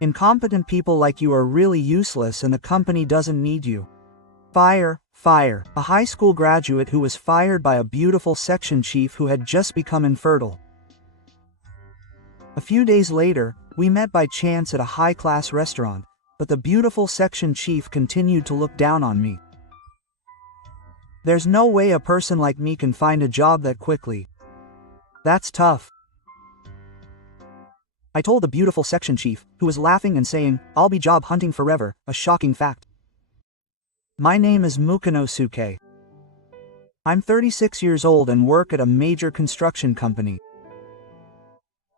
Incompetent people like you are really useless and the company doesn't need you. Fire, fire. A high school graduate who was fired by a beautiful section chief who had just become infertile. A few days later, we met by chance at a high-class restaurant, but the beautiful section chief continued to look down on me. There's no way a person like me can find a job that quickly. That's tough. I told the beautiful section chief, who was laughing and saying, "I'll be job hunting forever," a shocking fact. My name is Mukanosuke. I'm 36 years old and work at a major construction company.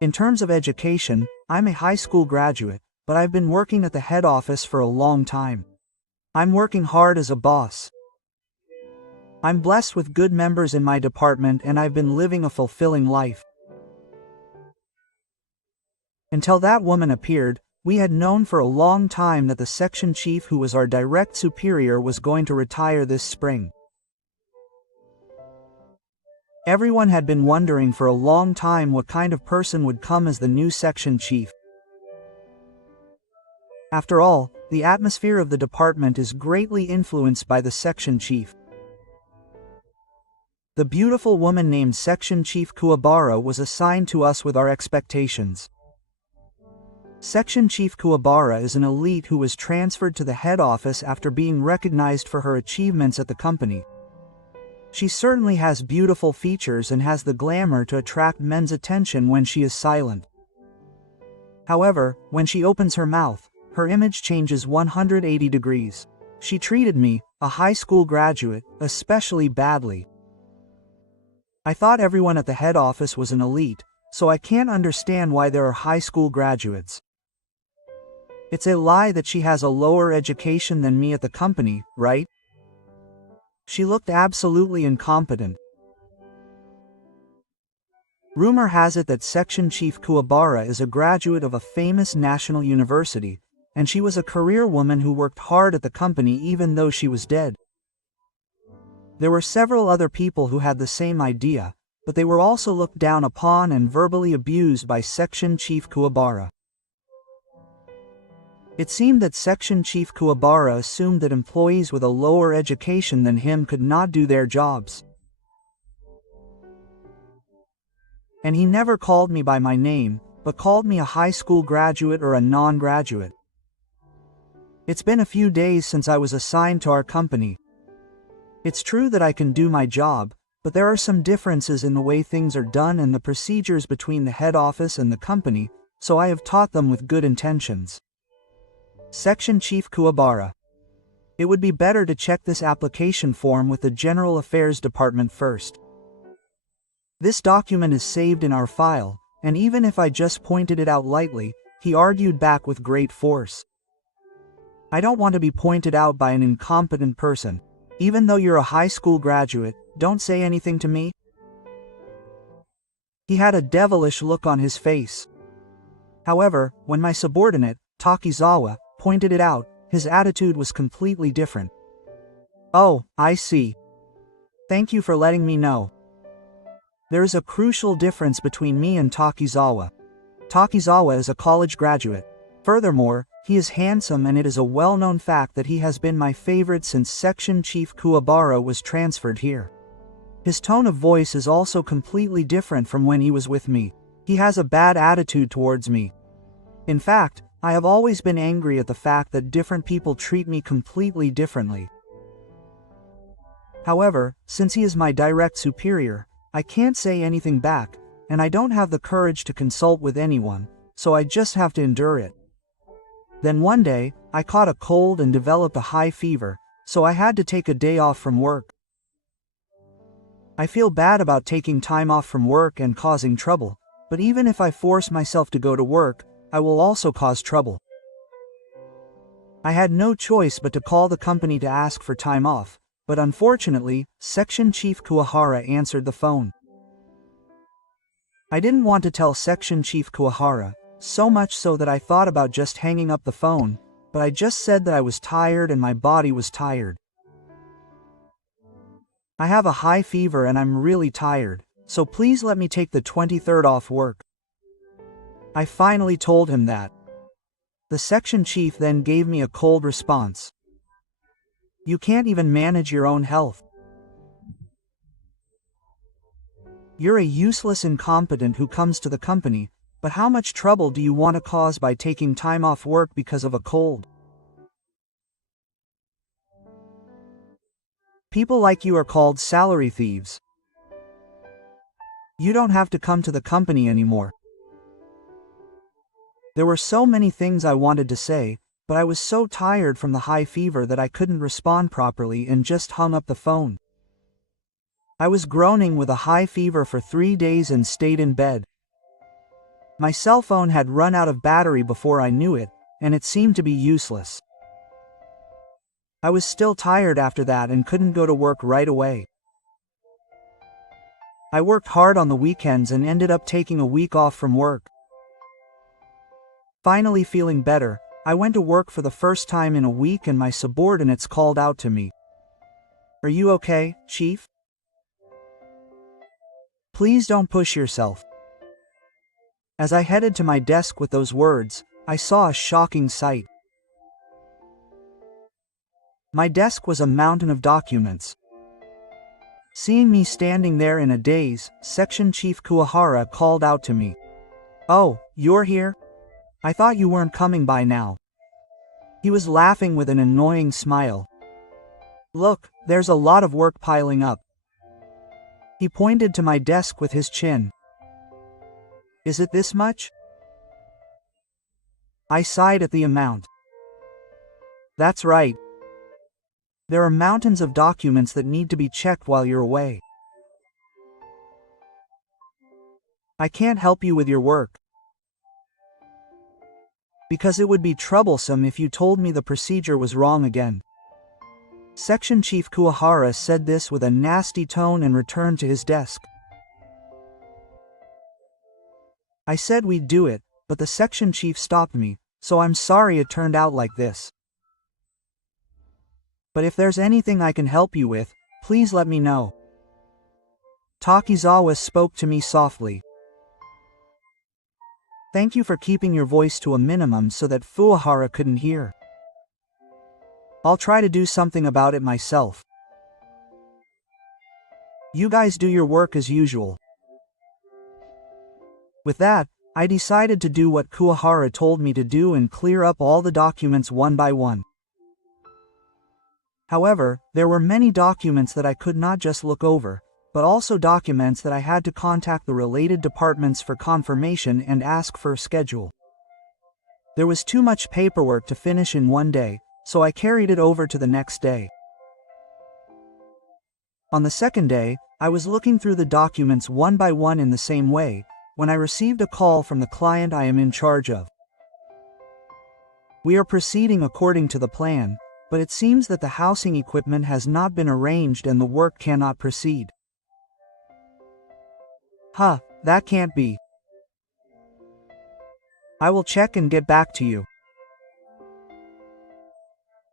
In terms of education, I'm a high school graduate, but I've been working at the head office for a long time. I'm working hard as a boss. I'm blessed with good members in my department and I've been living a fulfilling life. Until that woman appeared, we had known for a long time that the section chief who was our direct superior was going to retire this spring. Everyone had been wondering for a long time what kind of person would come as the new section chief. After all, the atmosphere of the department is greatly influenced by the section chief. The beautiful woman named Section Chief Kuwabara was assigned to us with our expectations. Section Chief Kuwabara is an elite who was transferred to the head office after being recognized for her achievements at the company. She certainly has beautiful features and has the glamour to attract men's attention when she is silent. However, when she opens her mouth, her image changes 180 degrees. She treated me, a high school graduate, especially badly. I thought everyone at the head office was an elite, so I can't understand why there are high school graduates. It's a lie that she has a lower education than me at the company, right? She looked absolutely incompetent. Rumor has it that Section Chief Kuwabara is a graduate of a famous national university, and she was a career woman who worked hard at the company even though she was dead. There were several other people who had the same idea, but they were also looked down upon and verbally abused by Section Chief Kuwabara. It seemed that Section Chief Kuwabara assumed that employees with a lower education than him could not do their jobs. And he never called me by my name, but called me a high school graduate or a non-graduate. It's been a few days since I was assigned to our company. It's true that I can do my job, but there are some differences in the way things are done and the procedures between the head office and the company, so I have taught them with good intentions. Section Chief Kuwabara. It would be better to check this application form with the General Affairs Department first. This document is saved in our file, and even if I just pointed it out lightly, he argued back with great force. I don't want to be pointed out by an incompetent person. Even though you're a high school graduate, don't say anything to me. He had a devilish look on his face. However, when my subordinate, Takizawa, pointed it out, his attitude was completely different. "Oh, I see. Thank you for letting me know." There is a crucial difference between me and Takizawa. Takizawa is a college graduate. Furthermore, he is handsome and it is a well-known fact that he has been my favorite since Section Chief Kuwabara was transferred here. His tone of voice is also completely different from when he was with me. He has a bad attitude towards me. In fact, I have always been angry at the fact that different people treat me completely differently. However, since he is my direct superior, I can't say anything back, and I don't have the courage to consult with anyone, so I just have to endure it. Then one day, I caught a cold and developed a high fever, so I had to take a day off from work. I feel bad about taking time off from work and causing trouble, but even if I force myself to go to work, I will also cause trouble. I had no choice but to call the company to ask for time off, but unfortunately, Section Chief Kuwahara answered the phone. I didn't want to tell Section Chief Kuwahara, so much so that I thought about just hanging up the phone, but I just said that I was tired and my body was tired. I have a high fever and I'm really tired, so please let me take the 23rd off work. I finally told him that. The section chief then gave me a cold response. You can't even manage your own health. You're a useless incompetent who comes to the company, but how much trouble do you want to cause by taking time off work because of a cold? People like you are called salary thieves. You don't have to come to the company anymore. There were so many things I wanted to say, but I was so tired from the high fever that I couldn't respond properly and just hung up the phone. I was groaning with a high fever for 3 days and stayed in bed. My cell phone had run out of battery before I knew it, and it seemed to be useless. I was still tired after that and couldn't go to work right away. I worked hard on the weekends and ended up taking a week off from work. Finally feeling better, I went to work for the first time in a week and my subordinates called out to me. Are you okay, Chief? Please don't push yourself. As I headed to my desk with those words, I saw a shocking sight. My desk was a mountain of documents. Seeing me standing there in a daze, Section Chief Kuwahara called out to me. Oh, you're here? I thought you weren't coming by now. He was laughing with an annoying smile. Look, there's a lot of work piling up. He pointed to my desk with his chin. Is it this much? I sighed at the amount. That's right. There are mountains of documents that need to be checked while you're away. I can't help you with your work. Because it would be troublesome if you told me the procedure was wrong again. Section Chief Kuwahara said this with a nasty tone and returned to his desk. I said we'd do it, but the section chief stopped me, so I'm sorry it turned out like this. But if there's anything I can help you with, please let me know. Takizawa spoke to me softly. Thank you for keeping your voice to a minimum so that Fuahara couldn't hear. I'll try to do something about it myself. You guys do your work as usual. With that, I decided to do what Kuwahara told me to do and clear up all the documents one by one. However, there were many documents that I could not just look over, but also documents that I had to contact the related departments for confirmation and ask for a schedule. There was too much paperwork to finish in one day, so I carried it over to the next day. On the second day, I was looking through the documents one by one in the same way, when I received a call from the client I am in charge of. We are proceeding according to the plan, but it seems that the housing equipment has not been arranged and the work cannot proceed. Huh, that can't be. I will check and get back to you.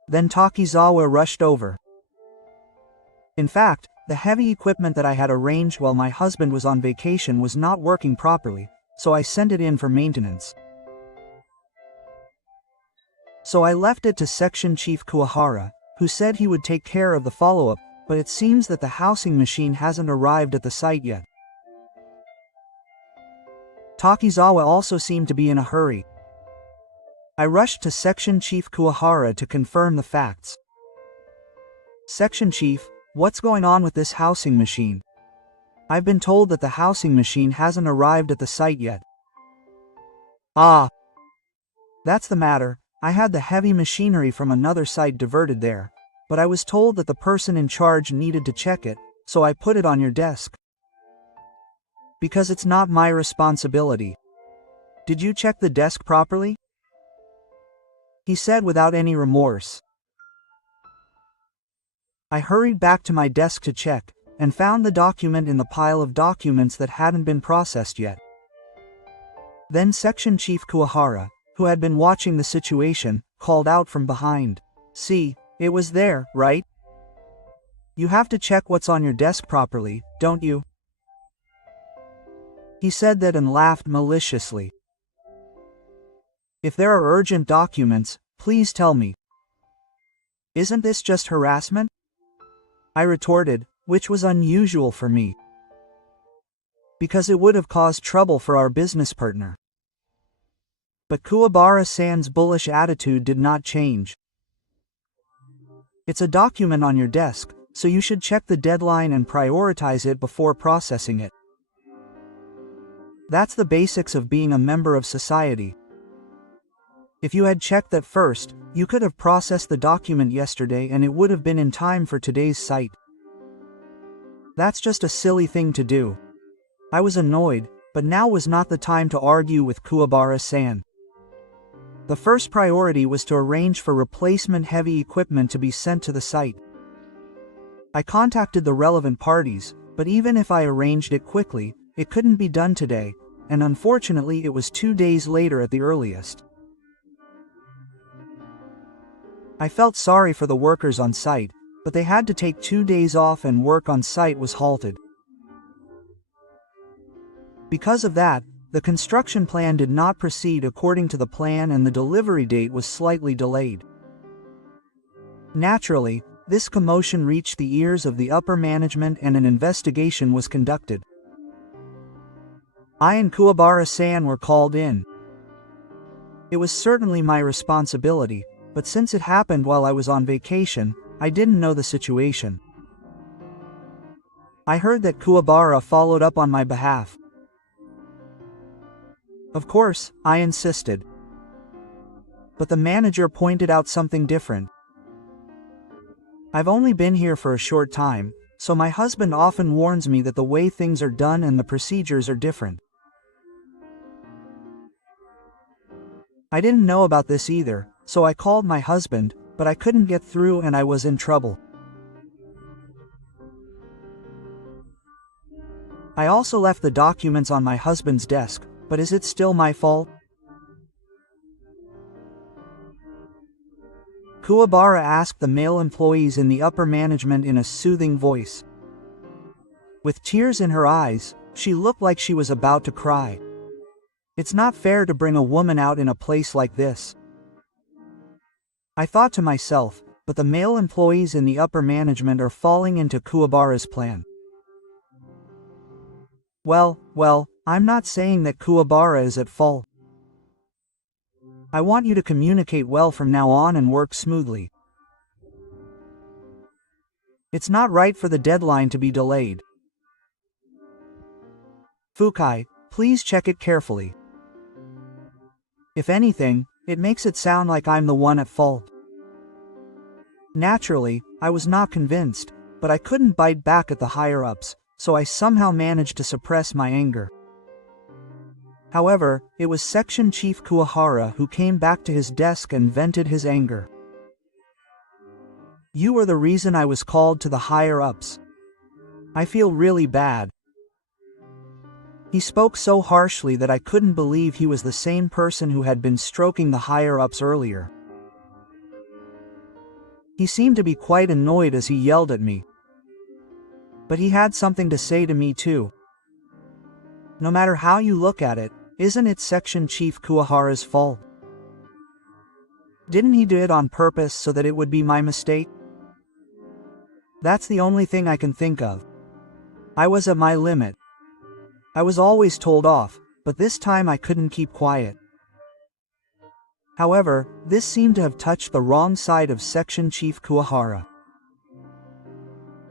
Then Takizawa rushed over. In fact, the heavy equipment that I had arranged while my husband was on vacation was not working properly, so I sent it in for maintenance. So I left it to Section Chief Kuwahara, who said he would take care of the follow-up, but it seems that the housing machine hasn't arrived at the site yet. Takizawa also seemed to be in a hurry. I rushed to Section Chief Kuwahara to confirm the facts. Section Chief, what's going on with this housing machine? I've been told that the housing machine hasn't arrived at the site yet. Ah, that's the matter. I had the heavy machinery from another site diverted there, but I was told that the person in charge needed to check it, so I put it on your desk. Because it's not my responsibility. Did you check the desk properly? He said without any remorse. I hurried back to my desk to check, and found the document in the pile of documents that hadn't been processed yet. Then Section Chief Kuwahara, who had been watching the situation, called out from behind. See, it was there, right? You have to check what's on your desk properly, don't you? He said that and laughed maliciously. If there are urgent documents, please tell me. Isn't this just harassment? I retorted, which was unusual for me, because it would have caused trouble for our business partner. But Kuwabara-san's bullish attitude did not change. It's a document on your desk, so you should check the deadline and prioritize it before processing it. That's the basics of being a member of society. If you had checked that first, you could have processed the document yesterday and it would have been in time for today's site. That's just a silly thing to do. I was annoyed, but now was not the time to argue with Kuwabara-san. The first priority was to arrange for replacement heavy equipment to be sent to the site. I contacted the relevant parties, but even if I arranged it quickly, it couldn't be done today, and unfortunately it was 2 days later at the earliest. I felt sorry for the workers on site, but they had to take 2 days off and work on site was halted. Because of that, the construction plan did not proceed according to the plan and the delivery date was slightly delayed. Naturally, this commotion reached the ears of the upper management and an investigation was conducted. I and Kuwabara-san were called in. It was certainly my responsibility, but since it happened while I was on vacation, I didn't know the situation. I heard that Kuwabara followed up on my behalf. Of course, I insisted. But the manager pointed out something different. I've only been here for a short time, so my husband often warns me that the way things are done and the procedures are different. I didn't know about this either, so I called my husband, but I couldn't get through and I was in trouble. I also left the documents on my husband's desk, but is it still my fault? Kuwabara asked the male employees in the upper management in a soothing voice. With tears in her eyes, she looked like she was about to cry. It's not fair to bring a woman out in a place like this. I thought to myself, but the male employees in the upper management are falling into Kuwabara's plan. Well, I'm not saying that Kuwabara is at fault. I want you to communicate well from now on and work smoothly. It's not right for the deadline to be delayed. Fukai, please check it carefully. If anything, it makes it sound like I'm the one at fault. Naturally, I was not convinced, but I couldn't bite back at the higher-ups, so I somehow managed to suppress my anger. However, it was Section Chief Kuwahara who came back to his desk and vented his anger. You were the reason I was called to the higher-ups. I feel really bad. He spoke so harshly that I couldn't believe he was the same person who had been stroking the higher-ups earlier. He seemed to be quite annoyed as he yelled at me. But he had something to say to me too. No matter how you look at it, isn't it Section Chief Kuwahara's fault? Didn't he do it on purpose so that it would be my mistake? That's the only thing I can think of. I was at my limit. I was always told off, but this time I couldn't keep quiet. However, this seemed to have touched the wrong side of Section Chief Kuwahara.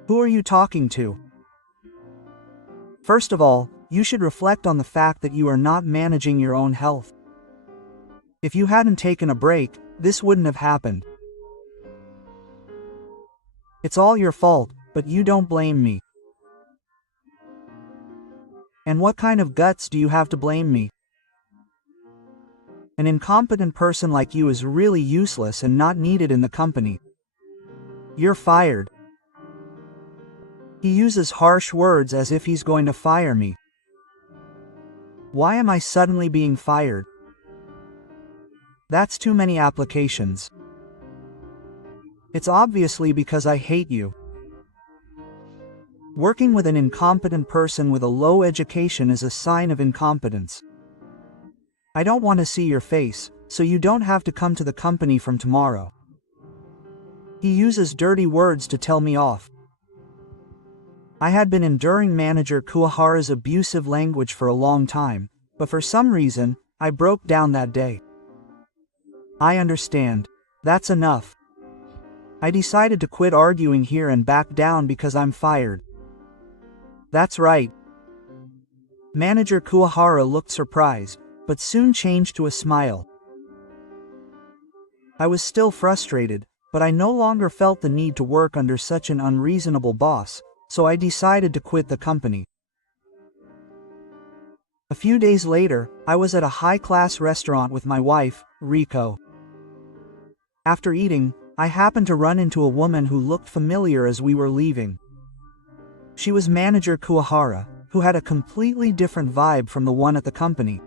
Who are you talking to? First of all, you should reflect on the fact that you are not managing your own health. If you hadn't taken a break, this wouldn't have happened. It's all your fault, but you don't blame me. And what kind of guts do you have to blame me? An incompetent person like you is really useless and not needed in the company. You're fired. He uses harsh words as if he's going to fire me. Why am I suddenly being fired? That's too many applications. It's obviously because I hate you. Working with an incompetent person with a low education is a sign of incompetence. I don't want to see your face, so you don't have to come to the company from tomorrow. He uses dirty words to tell me off. I had been enduring manager Kuwahara's abusive language for a long time, but for some reason, I broke down that day. I understand. That's enough. I decided to quit arguing here and back down because I'm fired. That's right. Manager Kuwahara looked surprised, but soon changed to a smile. I was still frustrated, but I no longer felt the need to work under such an unreasonable boss, so I decided to quit the company. A few days later, I was at a high-class restaurant with my wife, Riko. After eating, I happened to run into a woman who looked familiar as we were leaving. She was Manager Kuwahara, who had a completely different vibe from the one at the company.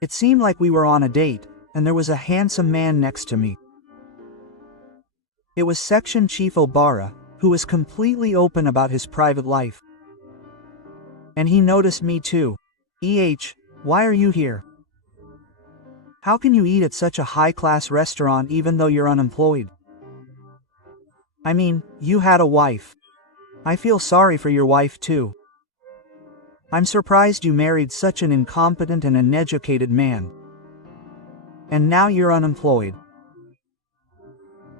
It seemed like we were on a date, and there was a handsome man next to me. It was Section Chief Obara, who was completely open about his private life. And he noticed me too. Why are you here? How can you eat at such a high-class restaurant even though you're unemployed? I mean, you had a wife. I feel sorry for your wife too. I'm surprised you married such an incompetent and uneducated man. And now you're unemployed.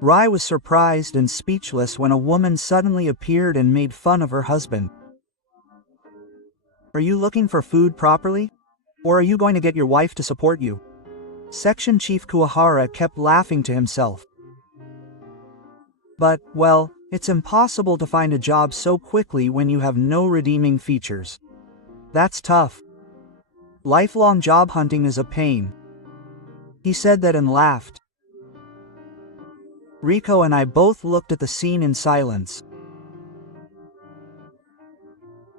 Rai was surprised and speechless when a woman suddenly appeared and made fun of her husband. Are you looking for food properly? Or are you going to get your wife to support you? Section Chief Kuwahara kept laughing to himself. But, well, it's impossible to find a job so quickly when you have no redeeming features. That's tough. Lifelong job hunting is a pain. He said that and laughed. Riko and I both looked at the scene in silence.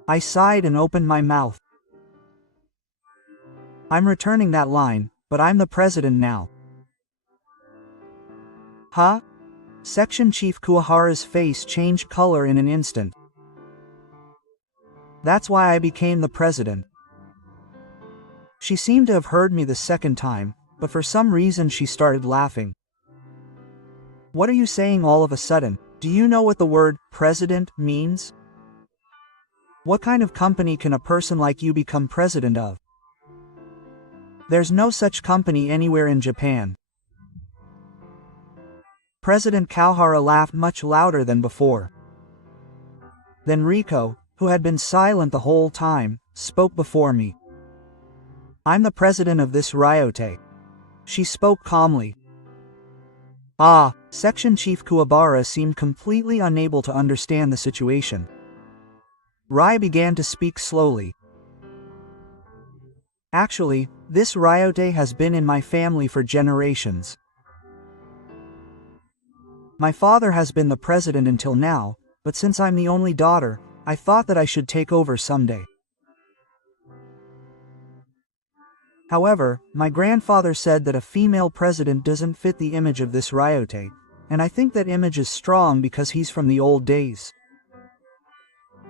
I sighed and opened my mouth. I'm returning that line, but I'm the president now. Huh? Section Chief Kuwahara's face changed color in an instant. That's why I became the president. She seemed to have heard me the second time, but for some reason she started laughing. What are you saying all of a sudden? Do you know what the word president means? What kind of company can a person like you become president of? There's no such company anywhere in Japan. President Kuwahara laughed much louder than before. Then Riko, who had been silent the whole time, spoke before me. I'm the president of this Ryote. She spoke calmly. Ah, Section Chief Kuwabara seemed completely unable to understand the situation. Rai began to speak slowly. Actually, this Ryote has been in my family for generations. My father has been the president until now, but since I'm the only daughter, I thought that I should take over someday. However, my grandfather said that a female president doesn't fit the image of this Ryote, and I think that image is strong because he's from the old days.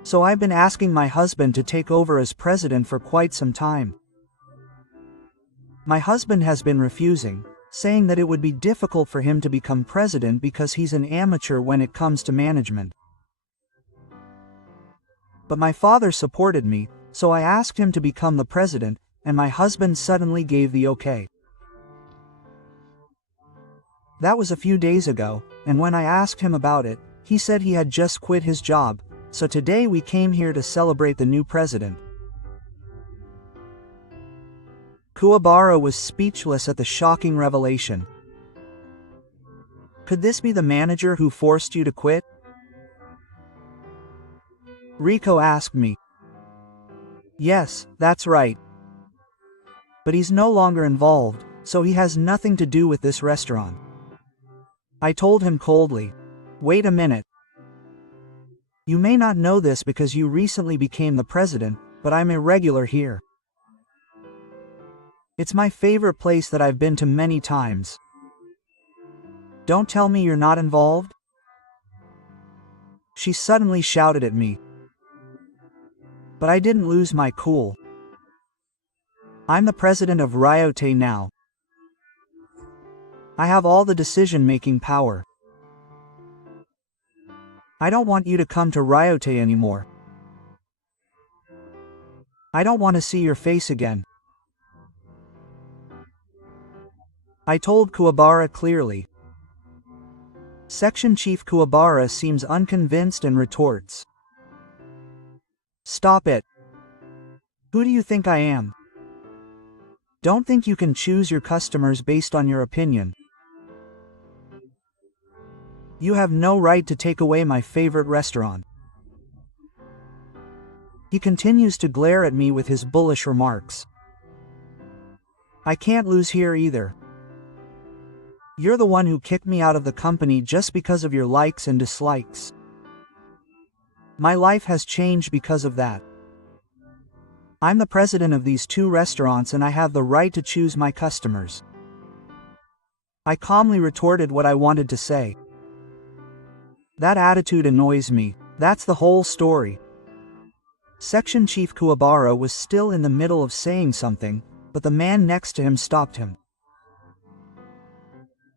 So I've been asking my husband to take over as president for quite some time. My husband has been refusing, saying that it would be difficult for him to become president because he's an amateur when it comes to management. But my father supported me, so I asked him to become the president, and my husband suddenly gave the okay. That was a few days ago, and when I asked him about it, he said he had just quit his job, so today we came here to celebrate the new president. Kuwabara was speechless at the shocking revelation. Could this be the manager who forced you to quit? Riko asked me. Yes, that's right. But he's no longer involved, so he has nothing to do with this restaurant. I told him coldly. Wait a minute. You may not know this because you recently became the president, but I'm a regular here. It's my favorite place that I've been to many times. Don't tell me you're not involved? She suddenly shouted at me. But I didn't lose my cool. I'm the president of Ryote now. I have all the decision-making power. I don't want you to come to Ryote anymore. I don't want to see your face again. I told Kuwabara clearly. Section Chief Kuwabara seems unconvinced and retorts. Stop it. Who do you think I am? Don't think you can choose your customers based on your opinion. You have no right to take away my favorite restaurant. He continues to glare at me with his bullish remarks. I can't lose here either. You're the one who kicked me out of the company just because of your likes and dislikes. My life has changed because of that. I'm the president of these 2 restaurants and I have the right to choose my customers. I calmly retorted what I wanted to say. That attitude annoys me. That's the whole story. Section Chief Kuwabara was still in the middle of saying something, but the man next to him stopped him.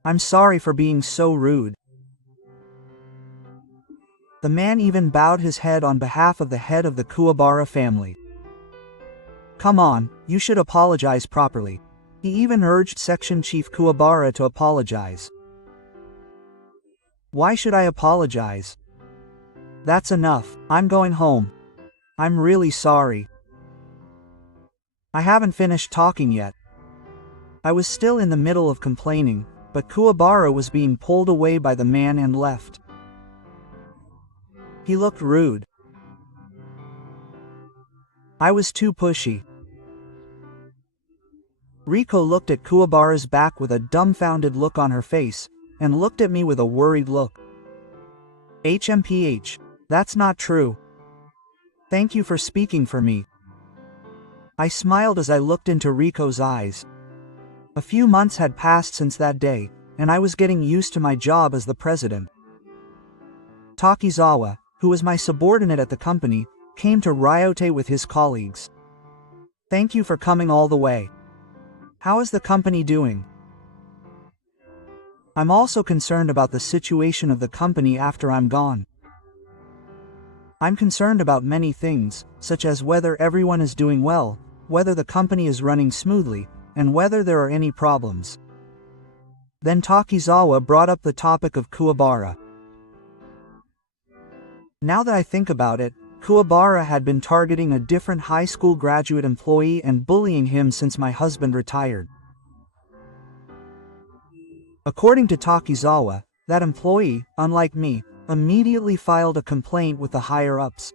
I'm sorry for being so rude. The man even bowed his head on behalf of the head of the Kuwabara family. Come on, you should apologize properly. He even urged Section Chief Kuwabara to apologize. Why should I apologize? That's enough, I'm going home. I'm really sorry. I haven't finished talking yet. I was still in the middle of complaining, but Kuwabara was being pulled away by the man and left. He looked rude. I was too pushy. Riko looked at Kuwabara's back with a dumbfounded look on her face, and looked at me with a worried look. HMPH, that's not true. Thank you for speaking for me. I smiled as I looked into Riko's eyes. A few months had passed since that day, and I was getting used to my job as the president. Takizawa, who was my subordinate at the company, came to Ryote with his colleagues. Thank you for coming all the way. How is the company doing? I'm also concerned about the situation of the company after I'm gone. I'm concerned about many things, such as whether everyone is doing well, whether the company is running smoothly, and whether there are any problems. Then Takizawa brought up the topic of Kuwabara. Now that I think about it, Kuwabara had been targeting a different high school graduate employee and bullying him since my husband retired. According to Takizawa, that employee, unlike me, immediately filed a complaint with the higher-ups.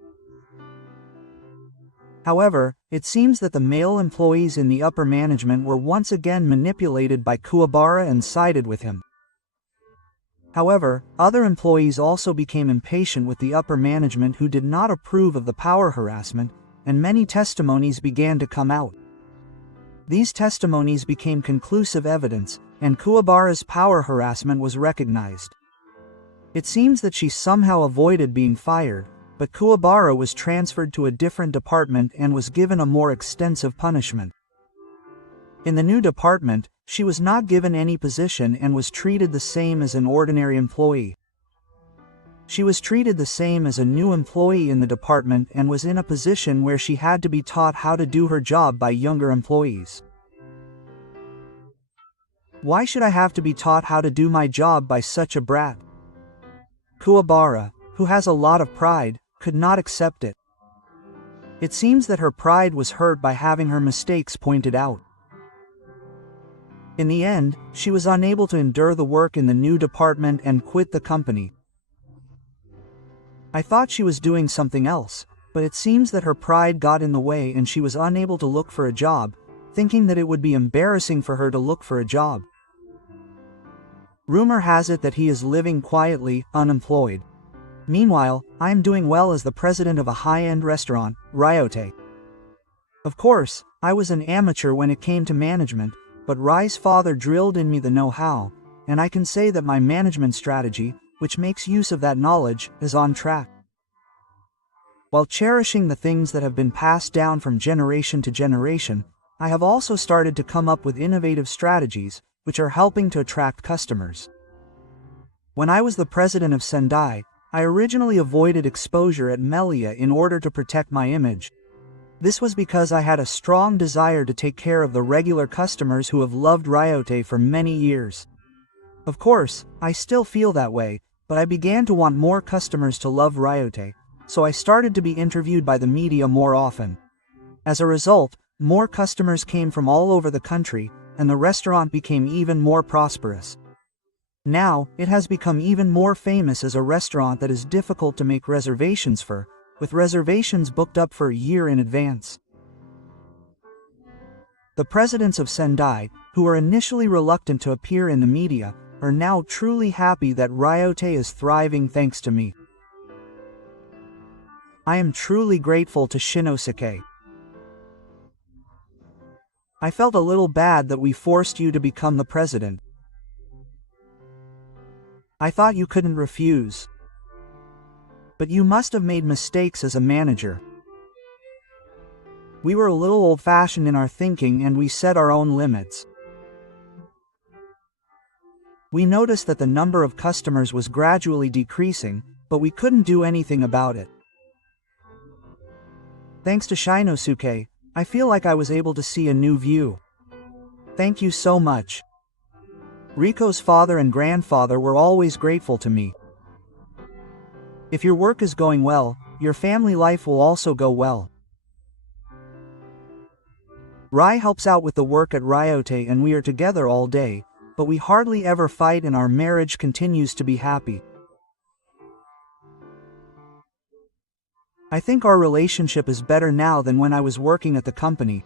However, it seems that the male employees in the upper management were once again manipulated by Kuwabara and sided with him. However, other employees also became impatient with the upper management who did not approve of the power harassment, and many testimonies began to come out. These testimonies became conclusive evidence, and Kuwabara's power harassment was recognized. It seems that she somehow avoided being fired, but Kuwabara was transferred to a different department and was given a more extensive punishment. In the new department, she was not given any position and was treated the same as an ordinary employee. She was treated the same as a new employee in the department and was in a position where she had to be taught how to do her job by younger employees. Why should I have to be taught how to do my job by such a brat? Kuwabara, who has a lot of pride, could not accept it. It seems that her pride was hurt by having her mistakes pointed out. In the end, she was unable to endure the work in the new department and quit the company. I thought she was doing something else, but it seems that her pride got in the way and she was unable to look for a job, thinking that it would be embarrassing for her to look for a job. Rumor has it that he is living quietly, unemployed. Meanwhile, I am doing well as the president of a high-end restaurant, Ryote. Of course, I was an amateur when it came to management, but Rai's father drilled in me the know-how, and I can say that my management strategy, which makes use of that knowledge, is on track. While cherishing the things that have been passed down from generation to generation, I have also started to come up with innovative strategies, which are helping to attract customers. When I was the president of Sendai, I originally avoided exposure at Melia in order to protect my image. This was because I had a strong desire to take care of the regular customers who have loved Ryote for many years. Of course, I still feel that way, but I began to want more customers to love Ryote, so I started to be interviewed by the media more often. As a result, more customers came from all over the country, and the restaurant became even more prosperous. Now, it has become even more famous as a restaurant that is difficult to make reservations for, with reservations booked up for a year in advance. The presidents of Sendai, who were initially reluctant to appear in the media, are now truly happy that Ryote is thriving thanks to me. I am truly grateful to Shinosuke. I felt a little bad that we forced you to become the president. I thought you couldn't refuse. But you must have made mistakes as a manager. We were a little old-fashioned in our thinking and we set our own limits. We noticed that the number of customers was gradually decreasing, but we couldn't do anything about it. Thanks to Shinosuke, I feel like I was able to see a new view. Thank you so much. Riko's father and grandfather were always grateful to me. If your work is going well, your family life will also go well. Rai helps out with the work at Ryote and we are together all day, but we hardly ever fight and our marriage continues to be happy. I think our relationship is better now than when I was working at the company.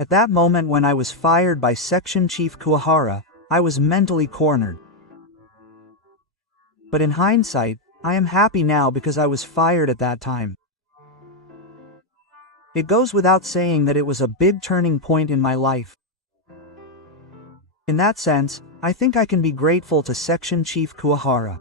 At that moment when I was fired by Section Chief Kuwahara, I was mentally cornered. But in hindsight, I am happy now because I was fired at that time. It goes without saying that it was a big turning point in my life. In that sense, I think I can be grateful to Section Chief Kuwahara.